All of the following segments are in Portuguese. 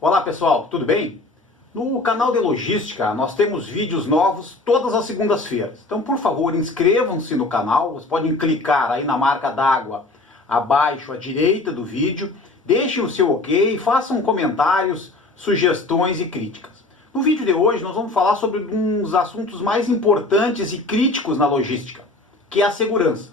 Olá pessoal, tudo bem? No canal de Logística nós temos vídeos novos todas as segundas-feiras. Então por favor inscrevam-se no canal, vocês podem clicar aí na marca d'água abaixo à direita do vídeo, deixem o seu ok, façam comentários, sugestões e críticas. No vídeo de hoje nós vamos falar sobre um dos assuntos mais importantes e críticos na logística, que é a segurança.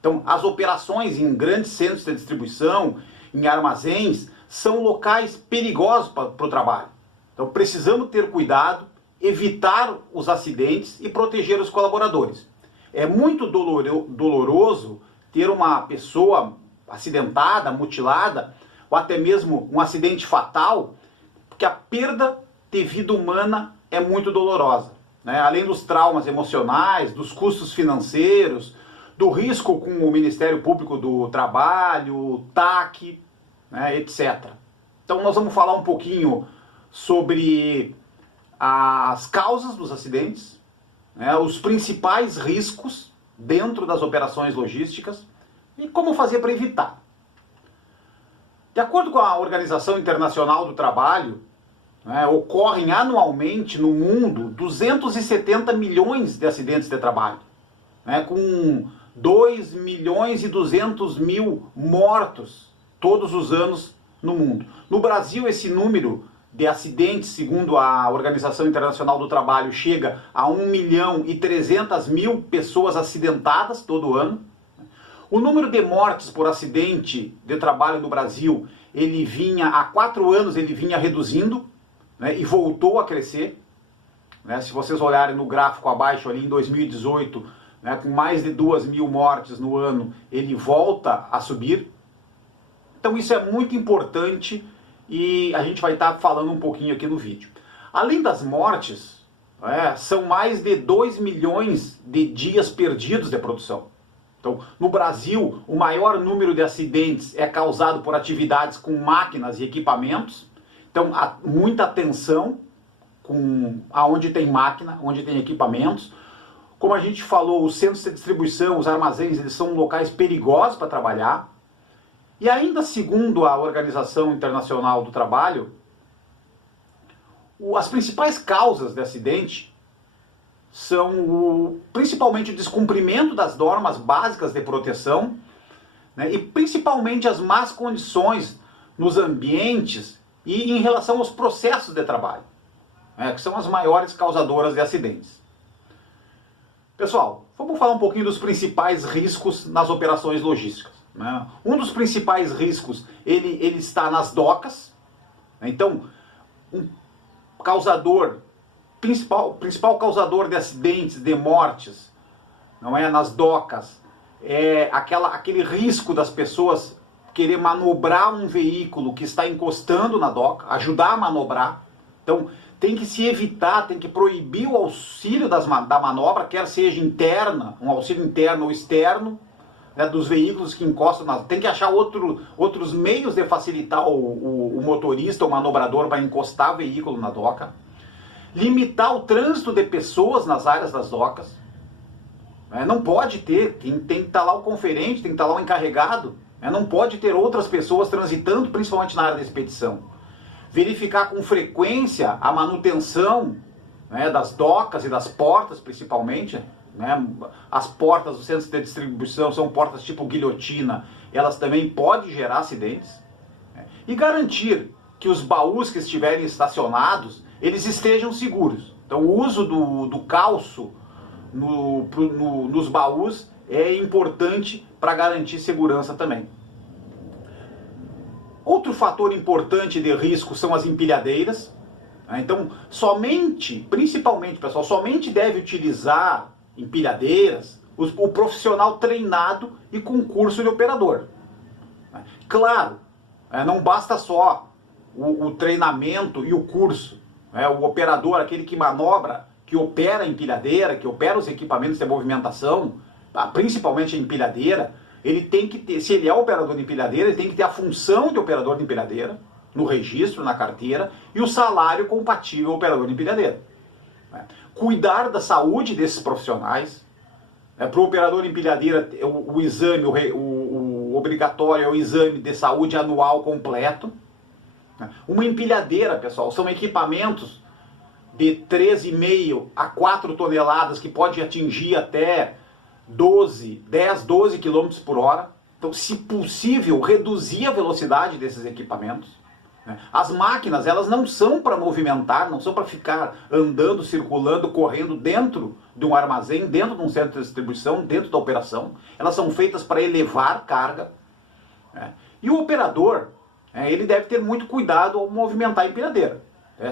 Então as operações em grandes centros de distribuição, em armazéns, são locais perigosos para o trabalho. Então precisamos ter cuidado, evitar os acidentes e proteger os colaboradores. É muito doloroso ter uma pessoa acidentada, mutilada, ou até mesmo um acidente fatal, porque a perda de vida humana é muito dolorosa, né? Além dos traumas emocionais, dos custos financeiros, do risco com o Ministério Público do Trabalho, TAC, né, etc. Então nós vamos falar um pouquinho sobre as causas dos acidentes, né, os principais riscos dentro das operações logísticas e como fazer para evitar. De acordo com a Organização Internacional do Trabalho, né, ocorrem anualmente no mundo 270 milhões de acidentes de trabalho, né, com 2 milhões e 200 mil mortos todos os anos no mundo. No Brasil, esse número de acidentes, segundo a Organização Internacional do Trabalho, chega a 1 milhão e 300 mil pessoas acidentadas todo ano. O número de mortes por acidente de trabalho no Brasil, ele vinha, há 4 anos, ele vinha reduzindo, né, e voltou a crescer. Né, se vocês olharem no gráfico abaixo, ali em 2018, né, com mais de 2 mil mortes no ano, ele volta a subir. Então isso é muito importante e a gente vai estar falando um pouquinho aqui no vídeo. Além das mortes, são mais de 2 milhões de dias perdidos de produção. Então, no Brasil, o maior número de acidentes é causado por atividades com máquinas e equipamentos. Então, há muita atenção com aonde tem máquina, onde tem equipamentos. Como a gente falou, os centros de distribuição, os armazéns, eles são locais perigosos para trabalhar. E ainda segundo a Organização Internacional do Trabalho, as principais causas de acidente são principalmente o descumprimento das normas básicas de proteção, né, e principalmente as más condições nos ambientes e em relação aos processos de trabalho, né, que são as maiores causadoras de acidentes. Pessoal, vamos falar um pouquinho dos principais riscos nas operações logísticas. Um dos principais riscos, ele está nas docas. Então, um causador, principal causador de acidentes, de mortes, não é nas docas, é aquele risco das pessoas querer manobrar um veículo que está encostando na doca, ajudar a manobrar. Então, tem que se evitar, tem que proibir o auxílio da manobra, quer seja interna, um auxílio interno ou externo, né, dos veículos que encostam, tem que achar outros meios de facilitar o motorista, o manobrador, para encostar o veículo na doca. Limitar o trânsito de pessoas nas áreas das docas. Não pode ter, tem que estar lá o conferente, tem que estar lá o encarregado. Não pode ter outras pessoas transitando, principalmente na área da expedição. Verificar com frequência a manutenção, né, das docas e das portas, principalmente. Né? As portas dos centros de distribuição são portas tipo guilhotina, elas também podem gerar acidentes, né? E garantir que os baús que estiverem estacionados, eles estejam seguros. Então o uso do calço nos baús é importante para garantir segurança também. Outro fator importante de risco são as empilhadeiras, né? Então principalmente pessoal, somente deve utilizar empilhadeiras o profissional treinado e com curso de operador. Claro, não basta só o treinamento e o curso. O operador, aquele que manobra, que opera a empilhadeira, que opera os equipamentos de movimentação, principalmente a empilhadeira, ele tem que ter, se ele é operador de empilhadeira, ele tem que ter a função de operador de empilhadeira, no registro, na carteira, e o salário compatível ao operador de empilhadeira. Cuidar da saúde desses profissionais. Para o operador de empilhadeira, o exame, o obrigatório é o exame de saúde anual completo. Uma empilhadeira, pessoal, são equipamentos de 3,5 a 4 toneladas que pode atingir até 10, 12 km por hora. Então, se possível, reduzir a velocidade desses equipamentos. As máquinas, elas não são para movimentar, não são para ficar andando, circulando, correndo dentro de um armazém, dentro de um centro de distribuição, dentro da operação. Elas são feitas para elevar carga. E o operador, ele deve ter muito cuidado ao movimentar a empilhadeira.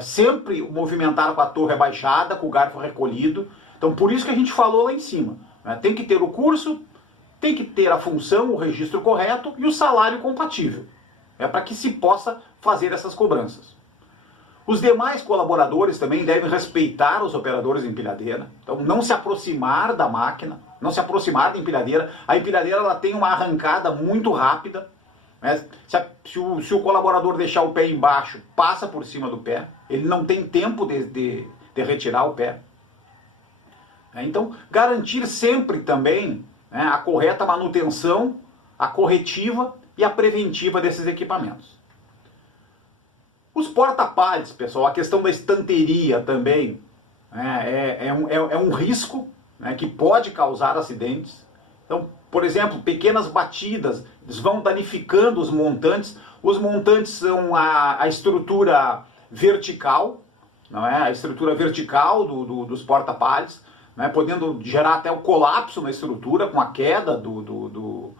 Sempre movimentar com a torre abaixada, com o garfo recolhido. Então, por isso que a gente falou lá em cima. Tem que ter o curso, tem que ter a função, o registro correto e o salário compatível. Para que se possa fazer essas cobranças. Os demais colaboradores também devem respeitar os operadores de empilhadeira. Então, não se aproximar da máquina, não se aproximar da empilhadeira. A empilhadeira ela tem uma arrancada muito rápida. Se o colaborador deixar o pé embaixo, passa por cima do pé. Ele não tem tempo de retirar o pé. Então, garantir sempre também a correta manutenção, a corretiva e a preventiva desses equipamentos. Os porta-pallets, pessoal, a questão da estanteria também é um risco que pode causar acidentes. Então, por exemplo, pequenas batidas vão danificando os montantes. Os montantes são a estrutura vertical, não é? A estrutura vertical dos porta-pallets, podendo gerar até o colapso na estrutura com a queda do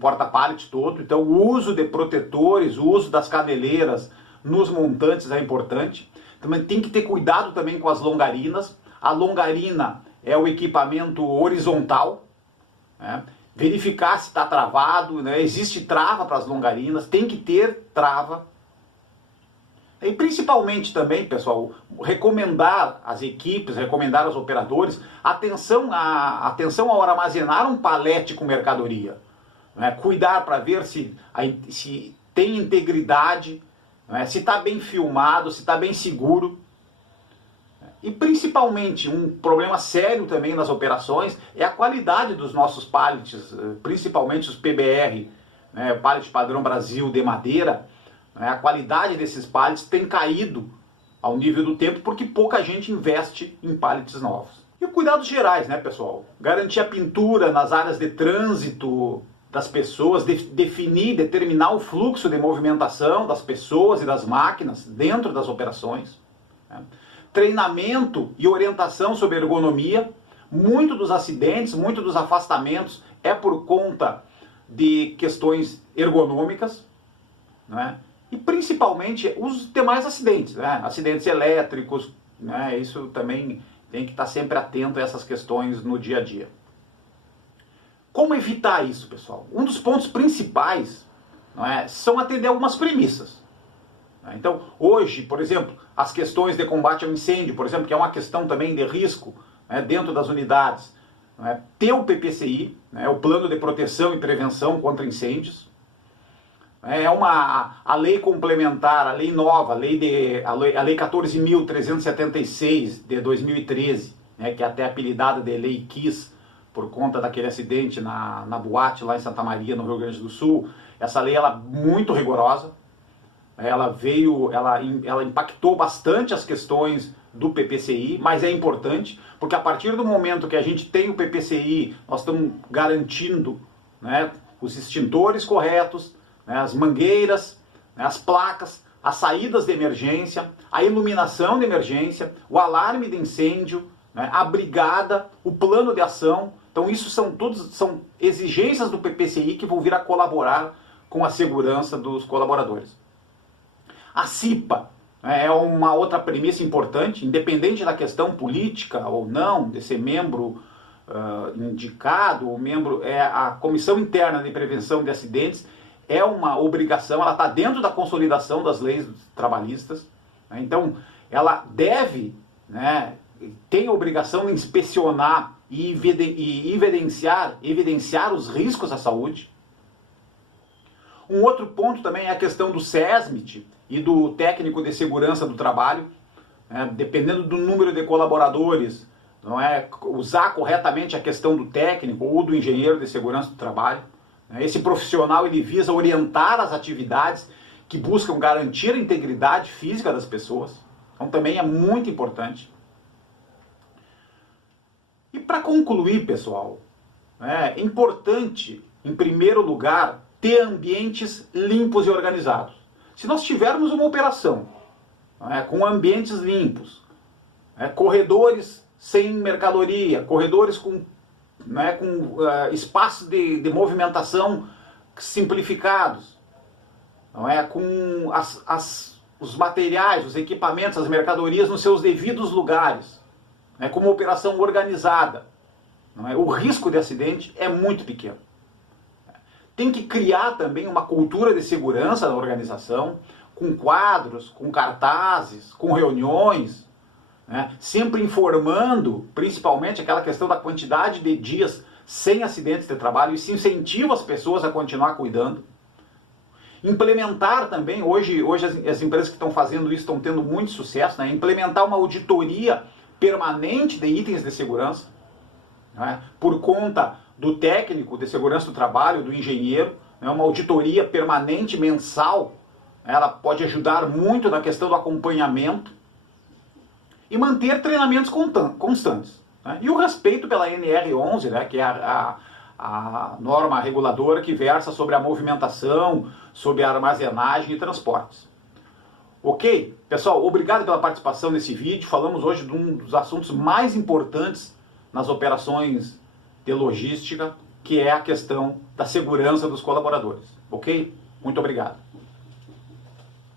porta-pallet todo. Então, o uso de protetores, o uso das caneleiras nos montantes é importante. Também tem que ter cuidado também com as longarinas. A longarina é o equipamento horizontal. Verificar se está travado. Existe trava para as longarinas, tem que ter trava. E principalmente também, pessoal, recomendar às equipes, recomendar aos operadores, atenção ao armazenar um palete com mercadoria. Cuidar para ver se tem integridade, se está bem filmado, se está bem seguro. E principalmente, um problema sério também nas operações é a qualidade dos nossos pallets, principalmente os PBR, pallet padrão Brasil de madeira. A qualidade desses pallets tem caído ao nível do tempo porque pouca gente investe em pallets novos. E cuidados gerais, pessoal? Garantir a pintura nas áreas de trânsito das pessoas, determinar o fluxo de movimentação das pessoas e das máquinas dentro das operações. Treinamento e orientação sobre ergonomia. Muito dos acidentes, muito dos afastamentos é por conta de questões ergonômicas, e principalmente os demais acidentes, acidentes elétricos, isso também tem que estar sempre atento a essas questões no dia a dia. Como evitar isso, pessoal? Um dos pontos principais são atender algumas premissas. Então, hoje, por exemplo, as questões de combate ao incêndio, por exemplo, que é uma questão também de risco dentro das unidades, ter o PPCI, o Plano de Proteção e Prevenção contra Incêndios. A lei complementar, a lei nova, a lei 14.376 de 2013, que é até apelidada de Lei Kiss, por conta daquele acidente na boate lá em Santa Maria, no Rio Grande do Sul. Essa lei ela é muito rigorosa. Ela impactou bastante as questões do PPCI, mas é importante, porque a partir do momento que a gente tem o PPCI, nós estamos garantindo os extintores corretos, as mangueiras, as placas, as saídas de emergência, a iluminação de emergência, o alarme de incêndio, a brigada, o plano de ação. Então isso são exigências do PPCI que vão vir a colaborar com a segurança dos colaboradores. A CIPA é uma outra premissa importante, independente da questão política ou não, de ser membro indicado, ou membro, a Comissão Interna de Prevenção de Acidentes é uma obrigação, ela está dentro da consolidação das leis trabalhistas. Então, ela deve, tem a obrigação de inspecionar e evidenciar os riscos à saúde. Um outro ponto também é a questão do SESMIT e do técnico de segurança do trabalho. Dependendo do número de colaboradores, usar corretamente a questão do técnico ou do engenheiro de segurança do trabalho. Esse profissional ele visa orientar as atividades que buscam garantir a integridade física das pessoas. Então também é muito importante. E para concluir, pessoal, é importante, em primeiro lugar, ter ambientes limpos e organizados. Se nós tivermos uma operação com ambientes limpos, corredores sem mercadoria, corredores com espaços de movimentação simplificados, com os materiais, os equipamentos, as mercadorias nos seus devidos lugares, com uma operação organizada, o risco de acidente é muito pequeno. Tem que criar também uma cultura de segurança na organização, com quadros, com cartazes, com reuniões, sempre informando, principalmente aquela questão da quantidade de dias sem acidentes de trabalho. Isso incentiva as pessoas a continuar cuidando. Implementar também, hoje as empresas que estão fazendo isso estão tendo muito sucesso, implementar uma auditoria permanente de itens de segurança, por conta do técnico de segurança do trabalho, do engenheiro, uma auditoria permanente mensal, ela pode ajudar muito na questão do acompanhamento e manter treinamentos constantes. E o respeito pela NR11, que é a norma reguladora que versa sobre a movimentação, sobre a armazenagem e transportes. Ok? Pessoal, obrigado pela participação nesse vídeo. Falamos hoje de um dos assuntos mais importantes nas operações de logística, que é a questão da segurança dos colaboradores. Ok? Muito obrigado.